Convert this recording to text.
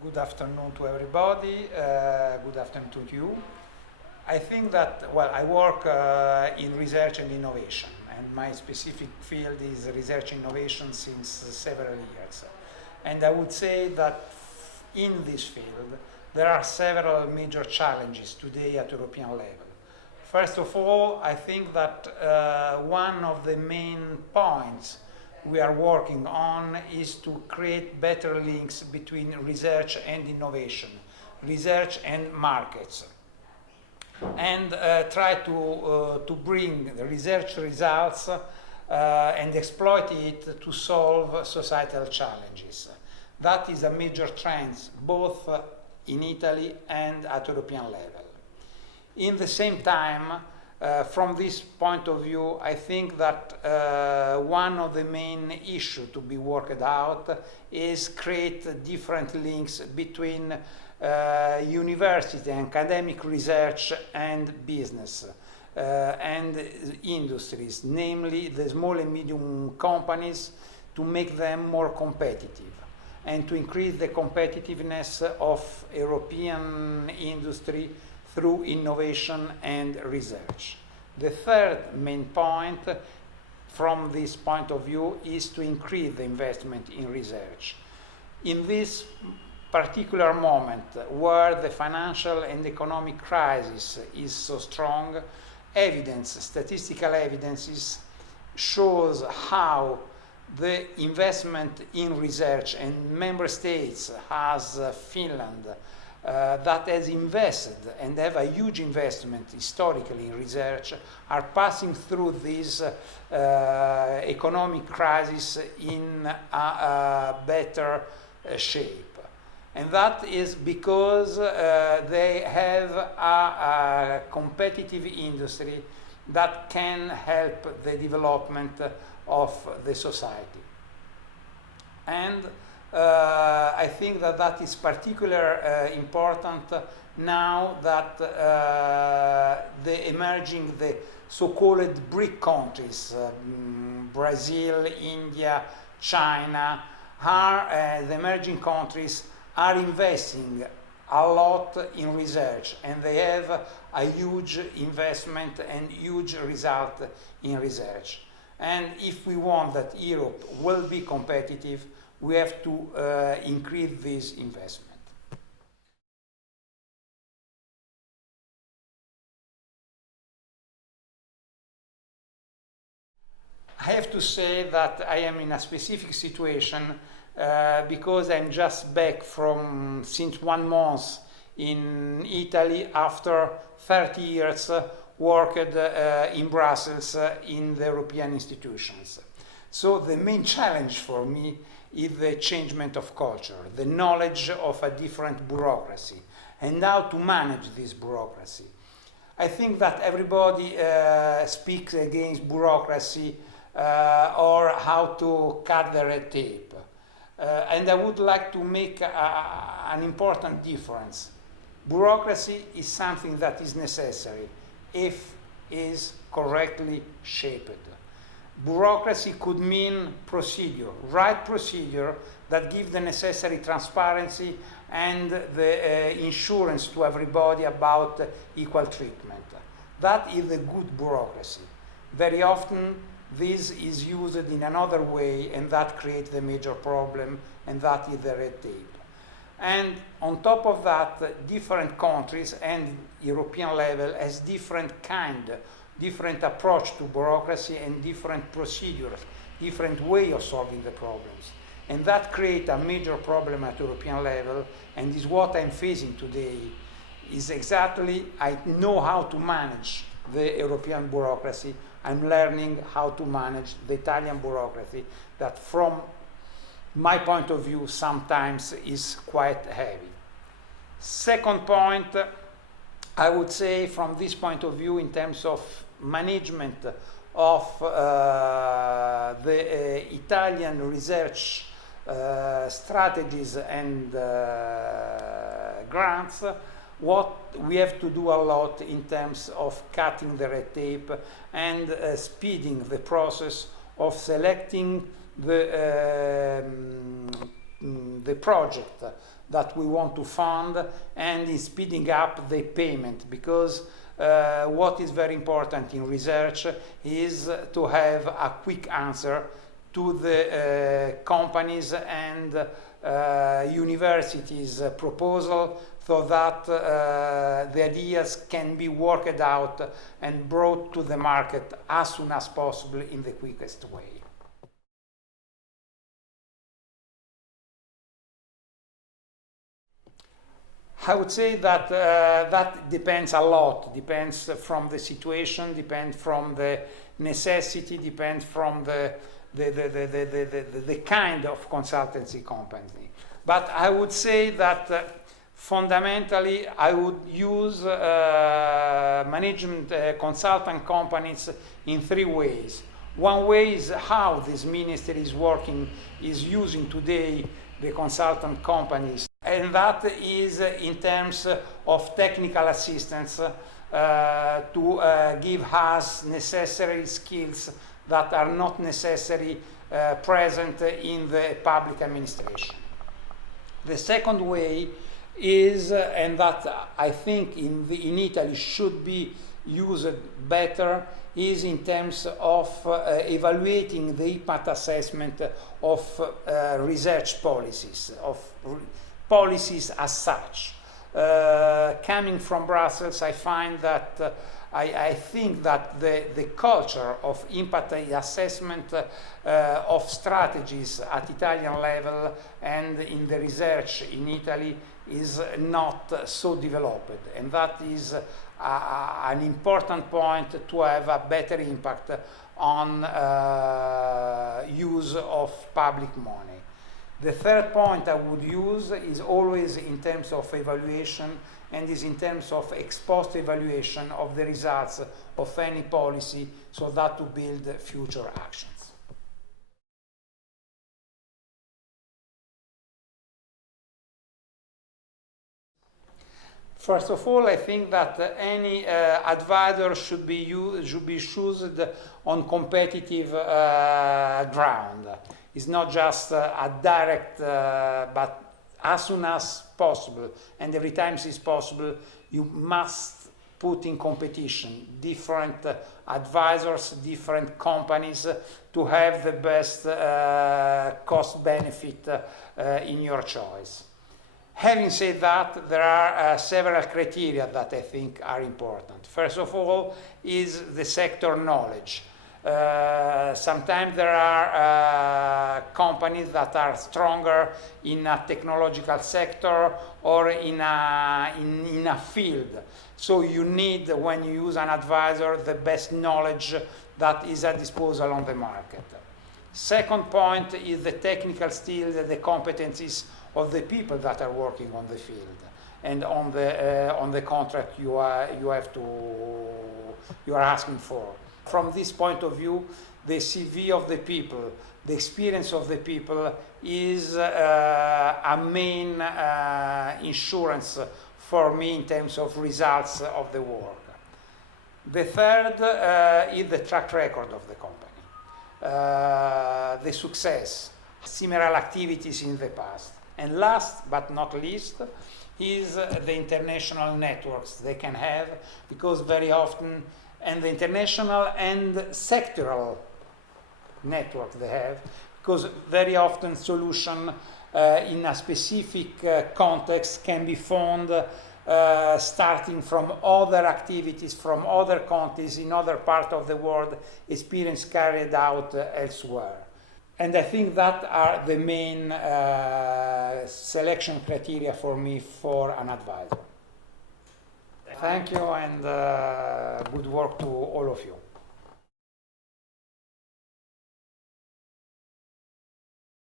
Good afternoon to everybody. Good afternoon to you. I think that, well, I work in research and innovation, and my specific field is research and innovation since several years. And I would say that in this field, there are several major challenges today at European level. First of all, I think that one of the main points we are working on is to create better links between research and innovation, research and markets, and try to bring the research results and exploit it to solve societal challenges. That is a major trend both in Italy and at European level. In the same time, from this point of view, I think that one of the main issues to be worked out is create different links between university and academic research and business and industries, namely the small and medium companies, to make them more competitive and to increase the competitiveness of European industry through innovation and research. The third main point from this point of view is to increase the investment in research. In this particular moment where the financial and economic crisis is so strong, statistical evidence shows how the investment in research, and member states as Finland that has invested and have a huge investment historically in research are passing through this economic crisis in a better shape. And that is because they have a competitive industry that can help the development of the society. And I think that is particularly important now that the so-called BRIC countries, Brazil, India, China, the emerging countries are investing a lot in research, and they have a huge investment and huge result in research. And if we want that Europe will be competitive, we have to increase this investment. I have to say that I am in a specific situation because I'm just back from since 1 month in Italy after 30 years worked in Brussels in the European institutions. So the main challenge for me is the changement of culture, the knowledge of a different bureaucracy, and how to manage this bureaucracy. I think that everybody speaks against bureaucracy or how to cut the red tape. And I would like to make an important difference. Bureaucracy is something that is necessary if is correctly shaped. Bureaucracy could mean procedure, right procedure that give the necessary transparency and the insurance to everybody about equal treatment. That is a good bureaucracy. Very often this is used in another way, and that creates the major problem, and that is the red tape. And on top of that, different countries and European level has different approach to bureaucracy and different procedures, different way of solving the problems. And that creates a major problem at European level, and is what I'm facing today, is exactly, I know how to manage the European bureaucracy, I'm learning how to manage the Italian bureaucracy that from my point of view sometimes is quite heavy. Second point, I would say from this point of view in terms of management of the Italian research strategies and grants, what we have to do a lot in terms of cutting the red tape and speeding the process of selecting the project that we want to fund and in speeding up the payment, because what is very important in research is to have a quick answer to the companies and universities' proposal, so that the ideas can be worked out and brought to the market as soon as possible in the quickest way. I would say that that depends a lot, depends from the situation, depends from the necessity, depends from the kind of consultancy company. But I would say that fundamentally I would use management consultant companies in three ways. One way is how this ministry is working, is using today the consultant companies, and that is in terms of technical assistance to give us necessary skills that are not necessarily present in the public administration. The second way is, and that I think in Italy should be used better, is in terms of evaluating the impact assessment of research policies, of policies as such. Coming from Brussels, I find that I think that the culture of impact assessment of strategies at Italian level and in the research in Italy is not so developed, and that is an important point to have a better impact on use of public money. The third point I would use is always in terms of evaluation, and is in terms of ex post evaluation of the results of any policy, so that to build future actions. First of all, I think that any advisor should be chosen on competitive ground. It's not just a direct, but as soon as possible, and every time it's possible, you must put in competition different advisors, different companies, to have the best cost benefit in your choice. Having said that, there are several criteria that I think are important. First of all is the sector knowledge. Sometimes there are companies that are stronger in a technological sector or in a field. So you need, when you use an advisor, the best knowledge that is at disposal on the market. Second point is the technical skills and the competencies of the people that are working on the field and on the contract you are asking for. From this point of view, the CV of the people, the experience of the people is a main insurance for me in terms of results of the work. The third is the track record of the company, the success, similar activities in the past. And last but not least is the international networks they can have, because very often, and the international and sectoral network they have, because very often solution in a specific context can be found starting from other activities, from other countries, in other parts of the world, experience carried out elsewhere. And I think that are the main selection criteria for me for an advisor. Thank you, and good work to all of you.